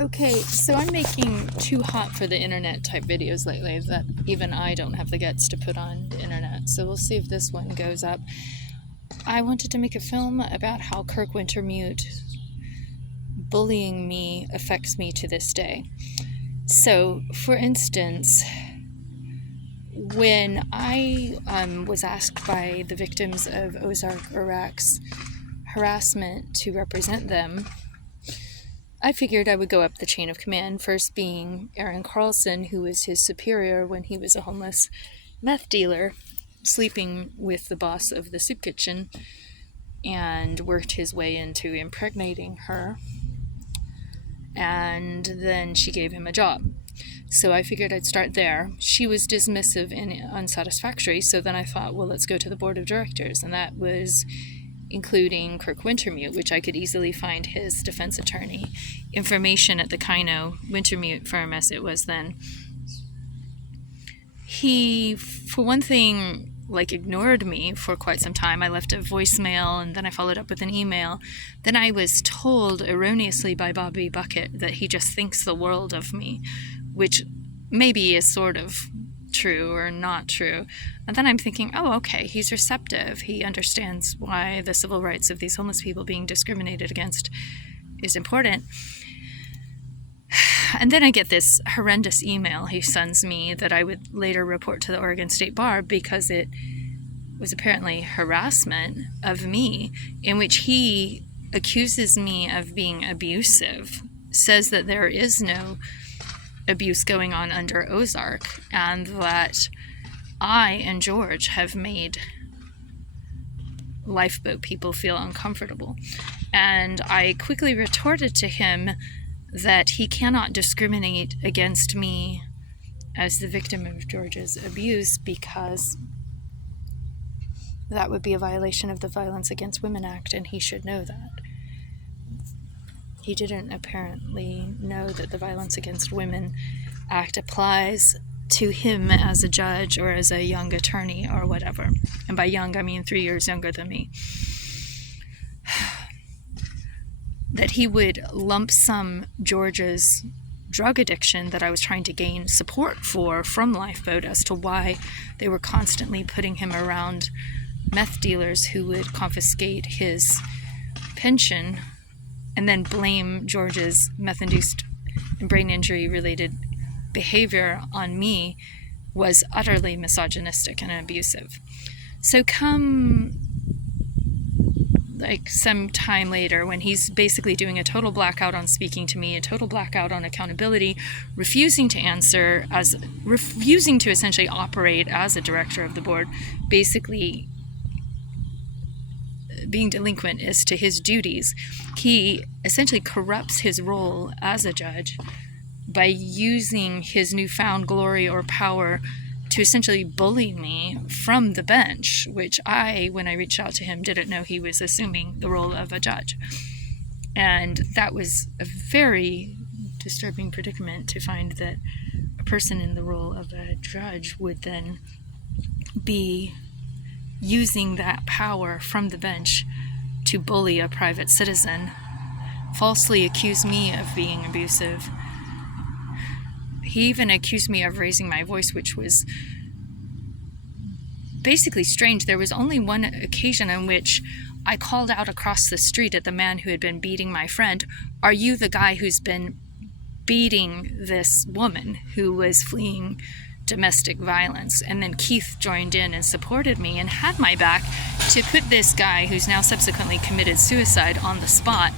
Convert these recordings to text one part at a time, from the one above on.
Okay, so I'm making too hot for the internet type videos lately that even I don't have the guts to put on the internet. So we'll see if this one goes up. I wanted to make a film about how Kirk Wintermute bullying me affects me to this day. So, for instance, when I was asked by the victims of Ozark Iraq's harassment to represent them, I figured I would go up the chain of command, first being Aaron Carlson, who was his superior when he was a homeless meth dealer, sleeping with the boss of the soup kitchen, and worked his way into impregnating her. And then she gave him a job. So I figured I'd start there. She was dismissive and unsatisfactory, so then I thought, well, let's go to the board of directors, and that was including Kirk Wintermute, which I could easily find his defense attorney information at the Kino Wintermute firm, as it was then. He, for one thing, ignored me for quite some time. I left a voicemail and then I followed up with an email. Then I was told erroneously by Bobby Bucket that he just thinks the world of me, which maybe is sort of true or not true. And then I'm thinking, oh, okay, he's receptive. He understands why the civil rights of these homeless people being discriminated against is important. And then I get this horrendous email he sends me that I would later report to the Oregon State Bar because it was apparently harassment of me, in which he accuses me of being abusive, says that there is no abuse going on under Ozark, and that I and George have made lifeboat people feel uncomfortable. And I quickly retorted to him that he cannot discriminate against me as the victim of George's abuse because that would be a violation of the Violence Against Women Act, and he should know that. He didn't apparently know that the Violence Against Women Act applies to him as a judge or as a young attorney or whatever. And by young, I mean 3 years younger than me. That he would lump sum George's drug addiction that I was trying to gain support for from Lifeboat as to why they were constantly putting him around meth dealers who would confiscate his pension, and then blame George's meth-induced and brain injury-related behavior on me, was utterly misogynistic and abusive. So come some time later, when he's basically doing a total blackout on speaking to me, a total blackout on accountability, refusing to answer, refusing to essentially operate as a director of the board, basically being delinquent as to his duties, he essentially corrupts his role as a judge by using his newfound glory or power to essentially bully me from the bench, which when I reached out to him, didn't know he was assuming the role of a judge. And that was a very disturbing predicament, to find that a person in the role of a judge would then be using that power from the bench to bully a private citizen, falsely accuse me of being abusive. He even accused me of raising my voice, which was basically strange. There was only one occasion on which I called out across the street at the man who had been beating my friend, "Are you the guy who's been beating this woman who was fleeing domestic violence?" And then Keith joined in and supported me and had my back to put this guy, who's now subsequently committed suicide, on the spot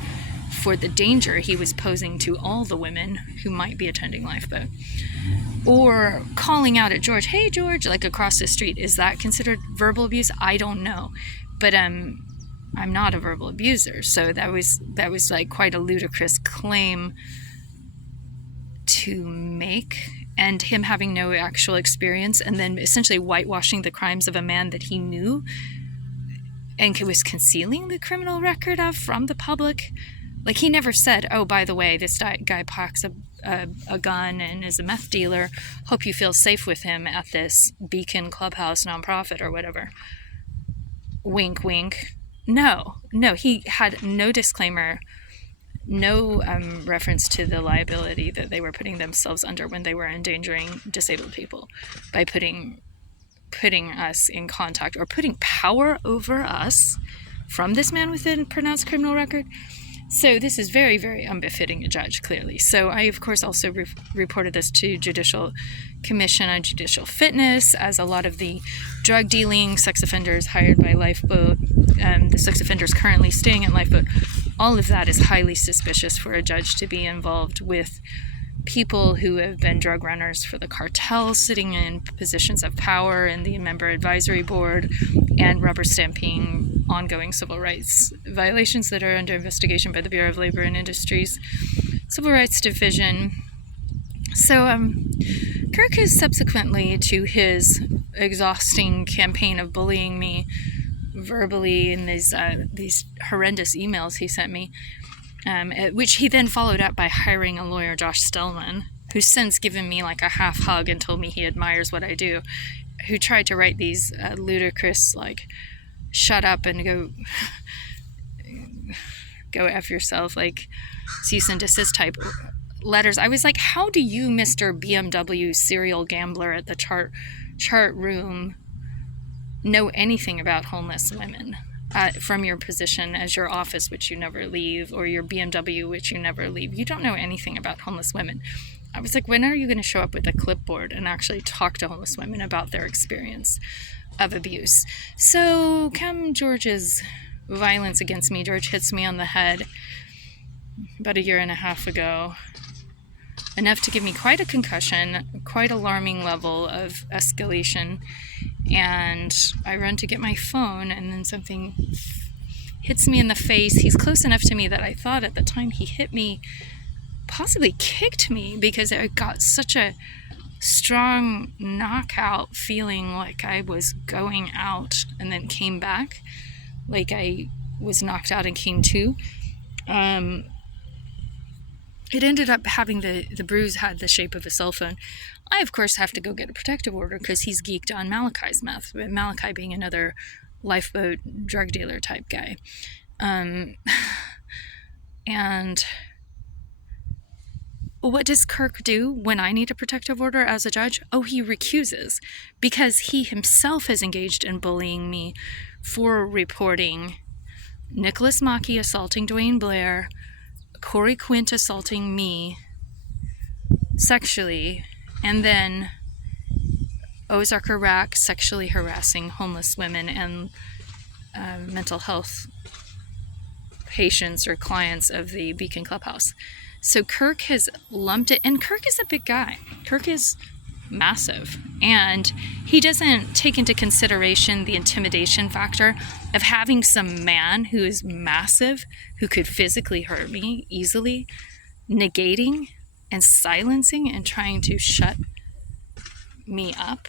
for the danger he was posing to all the women who might be attending Lifeboat. Or calling out at George, "Hey George," across the street. Is that considered verbal abuse? I don't know. But I'm not a verbal abuser, so that was quite a ludicrous claim to make. And him having no actual experience, and then essentially whitewashing the crimes of a man that he knew and was concealing the criminal record of from the public. He never said, "Oh, by the way, this guy packs a gun and is a meth dealer. Hope you feel safe with him at this Beacon Clubhouse nonprofit," or whatever. Wink, wink. No, he had no disclaimer no reference to the liability that they were putting themselves under when they were endangering disabled people by putting us in contact or putting power over us from this man with a pronounced criminal record. So this is very, very unbefitting a judge, clearly. So I, of course, also reported this to Judicial Commission on Judicial Fitness, as a lot of the drug dealing sex offenders hired by Lifeboat, the sex offenders currently staying at Lifeboat, all of that is highly suspicious for a judge to be involved with people who have been drug runners for the cartel, sitting in positions of power in the member advisory board, and rubber stamping ongoing civil rights violations that are under investigation by the Bureau of Labor and Industries Civil Rights Division. So Kirk has subsequently to his exhausting campaign of bullying me verbally in these horrendous emails he sent me, which he then followed up by hiring a lawyer, Josh Stellman, who's since given me like a half hug and told me he admires what I do, who tried to write these ludicrous, like, shut up and go F yourself, like, cease and desist type letters. I was like, how do you, Mr. BMW serial gambler at the chart room, know anything about homeless women? From your position as your office, which you never leave, or your BMW, which you never leave. You don't know anything about homeless women. I was like, when are you going to show up with a clipboard and actually talk to homeless women about their experience of abuse? So come George's violence against me. George hits me on the head about 1.5 years ago. Enough to give me quite a concussion, quite alarming level of escalation. And I run to get my phone, and then something hits me in the face. He's close enough to me that I thought at the time he hit me, possibly kicked me, because I got such a strong knockout feeling like I was going out and then came back, like I was knocked out and came to. It ended up having the bruise had the shape of a cell phone. I, of course, have to go get a protective order because he's geeked on Malachi's meth, Malachi being another Lifeboat drug dealer type guy. And what does Kirk do when I need a protective order as a judge? Oh, he recuses, because he himself has engaged in bullying me for reporting Nicholas Mackey assaulting Dwayne Blair, Corey Quint assaulting me sexually, and then Ozark, Iraq sexually harassing homeless women and mental health patients or clients of the Beacon Clubhouse. So Kirk has lumped it, and Kirk is a big guy. Kirk is massive, and he doesn't take into consideration the intimidation factor of having some man who is massive, who could physically hurt me easily, negating and silencing and trying to shut me up.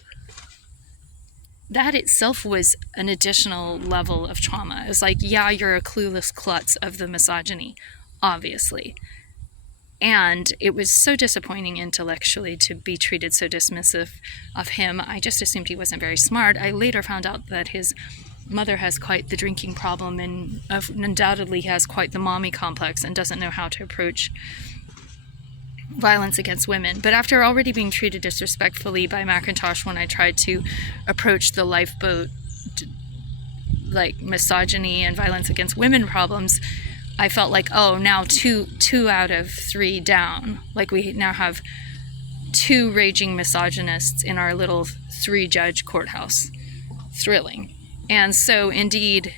That itself was an additional level of trauma. It was like, yeah, you're a clueless klutz of the misogyny, obviously. And it was so disappointing intellectually to be treated so dismissive of him. I just assumed he wasn't very smart. I later found out that his mother has quite the drinking problem and undoubtedly has quite the mommy complex and doesn't know how to approach violence against women. But after already being treated disrespectfully by McIntosh when I tried to approach the Lifeboat, like, misogyny and violence against women problems, I felt like, oh, now two out of 3 down. Like, we now have 2 raging misogynists in our little 3-judge courthouse. Thrilling. And so, indeed,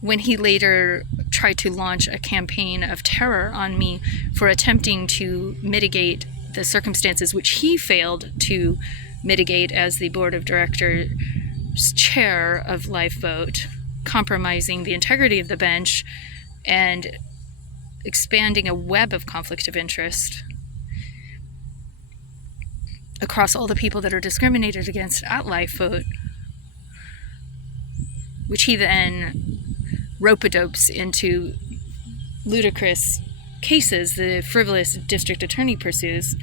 when he later tried to launch a campaign of terror on me for attempting to mitigate the circumstances which he failed to mitigate as the board of directors chair of Lifeboat, compromising the integrity of the bench and expanding a web of conflict of interest across all the people that are discriminated against at Lifeboat, which he then rope-a-dopes into ludicrous cases the frivolous district attorney pursues,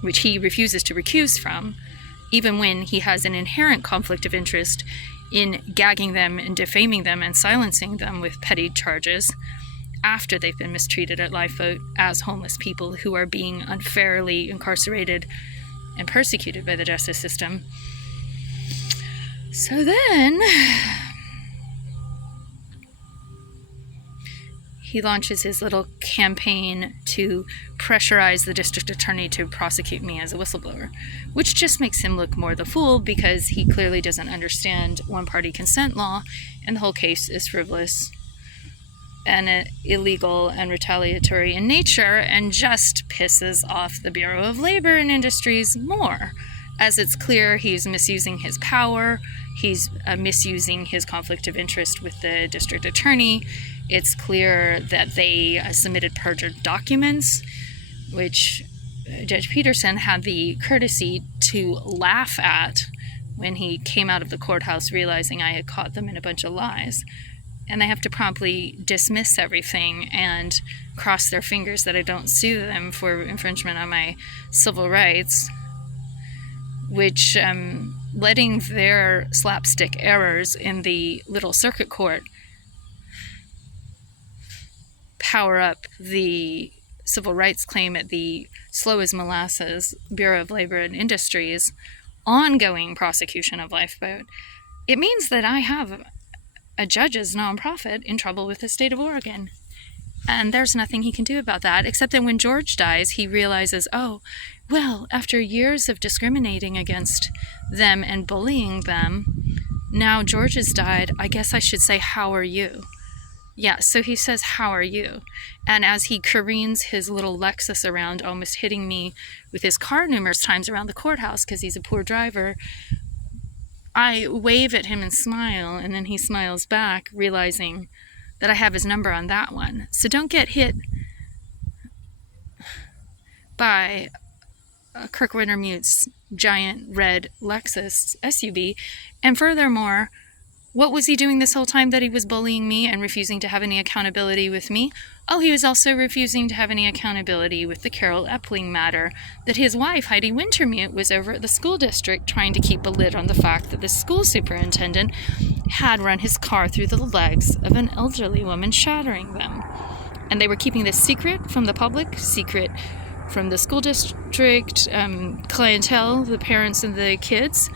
which he refuses to recuse from, even when he has an inherent conflict of interest in gagging them and defaming them and silencing them with petty charges after they've been mistreated at Lifeboat as homeless people who are being unfairly incarcerated and persecuted by the justice system. So then he launches his little campaign to pressurize the district attorney to prosecute me as a whistleblower, which just makes him look more the fool because he clearly doesn't understand one-party consent law, and the whole case is frivolous and illegal and retaliatory in nature, and just pisses off the Bureau of Labor and Industries more, as it's clear he's misusing his power, he's misusing his conflict of interest with the district attorney. It's clear that they submitted perjured documents, which Judge Peterson had the courtesy to laugh at when he came out of the courthouse realizing I had caught them in a bunch of lies. And they have to promptly dismiss everything and cross their fingers that I don't sue them for infringement on my civil rights, which letting their slapstick errors in the little circuit court power up the civil rights claim at the slow as molasses Bureau of Labor and Industries ongoing prosecution of Lifeboat. It means that I have a judge's nonprofit in trouble with the state of Oregon. And there's nothing he can do about that, except that when George dies, he realizes, oh, well, after years of discriminating against them and bullying them, now George has died, I guess I should say, how are you? Yeah, so he says, how are you? And as he careens his little Lexus around, almost hitting me with his car numerous times around the courthouse because he's a poor driver, I wave at him and smile, and then he smiles back, realizing that I have his number on that one. So don't get hit by Kirk Wintermute's giant red Lexus SUV. And furthermore, what was he doing this whole time that he was bullying me and refusing to have any accountability with me? Oh, he was also refusing to have any accountability with the Carol Epling matter, that his wife, Heidi Wintermute, was over at the school district trying to keep a lid on the fact that the school superintendent had run his car through the legs of an elderly woman, shattering them. And they were keeping this secret from the public, secret from the school district clientele, the parents and the kids,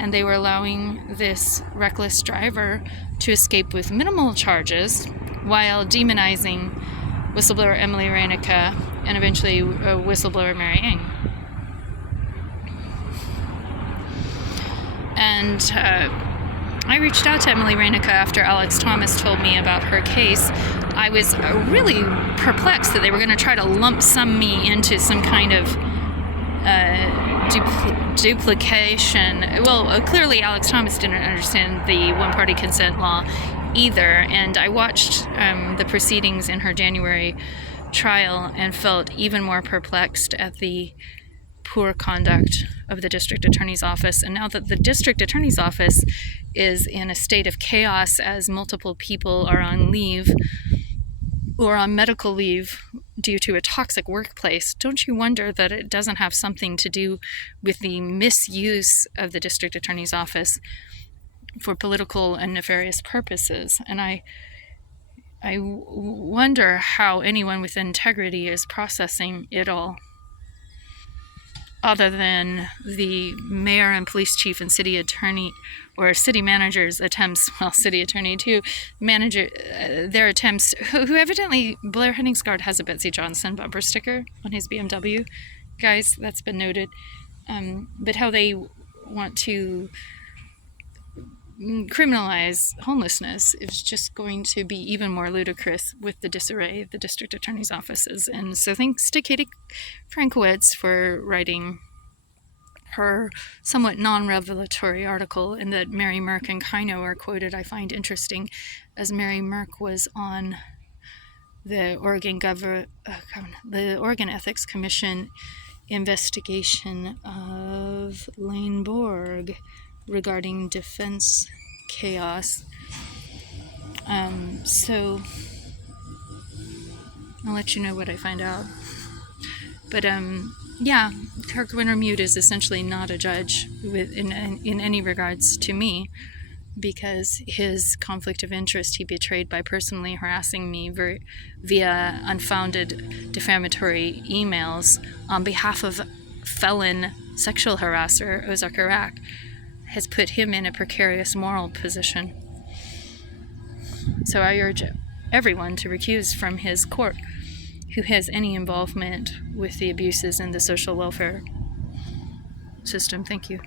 and they were allowing this reckless driver to escape with minimal charges while demonizing whistleblower Emily Rainica and eventually whistleblower Mary Ng. And I reached out to Emily Rainica after Alex Thomas told me about her case. I was really perplexed that they were going to try to lump sum me into some kind of duplication. Well, clearly Alex Thomas didn't understand the one-party consent law either, and I watched the proceedings in her January trial and felt even more perplexed at the poor conduct of the district attorney's office. And now that the district attorney's office is in a state of chaos as multiple people are on leave or on medical leave due to a toxic workplace, don't you wonder that it doesn't have something to do with the misuse of the district attorney's office for political and nefarious purposes? And I wonder how anyone with integrity is processing it all, other than the mayor and police chief and city attorney or city manager's attempts, well, city attorney too, their attempts, who evidently, Blair Henningsgaard has a Betsy Johnson bumper sticker on his BMW. Guys, that's been noted. But how they want to criminalize homelessness is just going to be even more ludicrous with the disarray of the district attorney's offices. And so thanks to Katie Frankowitz for writing her somewhat non-revelatory article, and that Mary Merck and Kino are quoted, I find interesting, as Mary Merck was on the Oregon Ethics Commission investigation of Lane Borg regarding defense chaos. So I'll let you know what I find out. But yeah, Kirk Wintermute is essentially not a judge in any regards to me, because his conflict of interest he betrayed by personally harassing me via unfounded defamatory emails on behalf of felon sexual harasser Ozak Arak has put him in a precarious moral position. So I urge everyone to recuse from his court who has any involvement with the abuses in the social welfare system. Thank you.